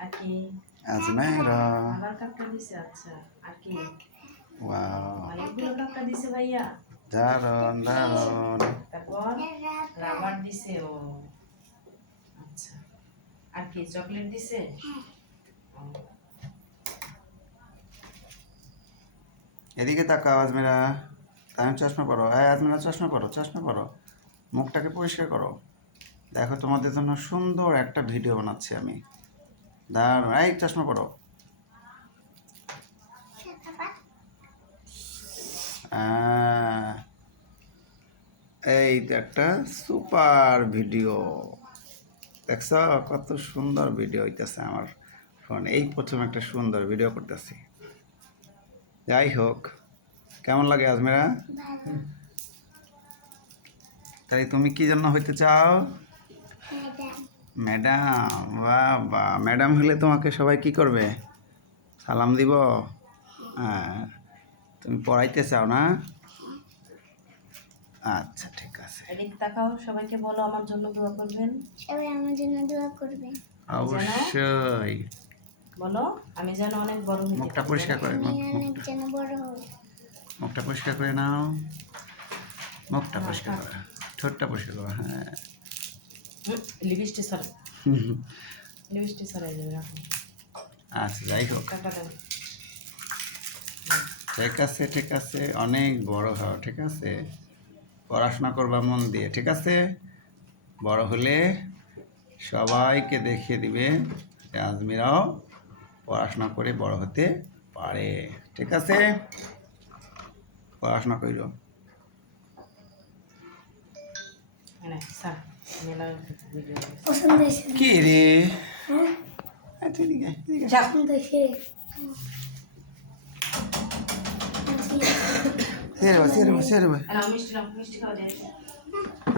আর কি আজমেরা। আবার কাপটা দিছে। আচ্ছা আর কি ওয়াও, অনেকগুলো কাপটা দিছে ভাইয়া। দারুন দারুন। তারপর রাবার দিছে। ও আচ্ছা আর কি চকলেট দিছে। ও, এদিকে তাকাও আজমেরা। তাই চশমা পরো। হ্যাঁ আজমেরা, চশমা পরো, চশমা পরো। মুখটাকে পরিষ্কার করো। দেখো তোমাদের জন্য সুন্দর একটা ভিডিও বানাচ্ছি আমি। দারুন, এই চশমা পরো। আহ, এই তো একটা সুপার ভিডিও। দেখছ কত সুন্দর ভিডিও হইতেছে আমার ফোন। এই প্রথম একটা সুন্দর ভিডিও করতেছি। যাই হোক, কেমন লাগে আজমেরা? তাই তুমি কি জন্য হইতে চাও? ম্যাডাম। বাহ বাহ, ম্যাডাম হলে তোমাকে সবাই কি করবে? সালাম দিব। হ্যাঁ, তুমি পড়াইতে চাও না? আচ্ছা ঠিক আছে। এদিকে তাকাও, সবাইকে বলো আমার জন্য দোয়া করবেন। সবাই আমার জন্য দোয়া করবে। অবশ্যই। বলো আমি যেন অনেক বড় হই। মুখটা পরিষ্কার করে আমি অনেক যেন বড় হই। মুখটা পরিষ্কার করে নাও। মুখটা পরিষ্কার করো, ঠোঁটটা পরিষ্কার করো। হ্যাঁ, লিপস্টিক সরাই, লিপস্টিক সরাই যাবে রাখো। আচ্ছা যাই হোক, টাকা দেন। ঠিক আছে ঠিক আছে, অনেক বড় হও, ঠিক আছে? পড়াশোনা করবা মন দিয়ে, ঠিক আছে? বড় হলে সবাইকে দেখিয়ে দিবে যে আজমিরাও পড়াশোনা করে বড় হতে পারে, ঠিক আছে? পড়াশোনা করো। মানে স্যার মেলা ভিডিও পছন্দ হয়েছে? কি রে? আচ্ছা, এদিকে আয়, এদিকে আয়। পছন্দ হয়েছে? সেরে বা, সেরে বা, সেরে বা। মিষ্টি নাও, মিষ্টি খাওয়া যায়।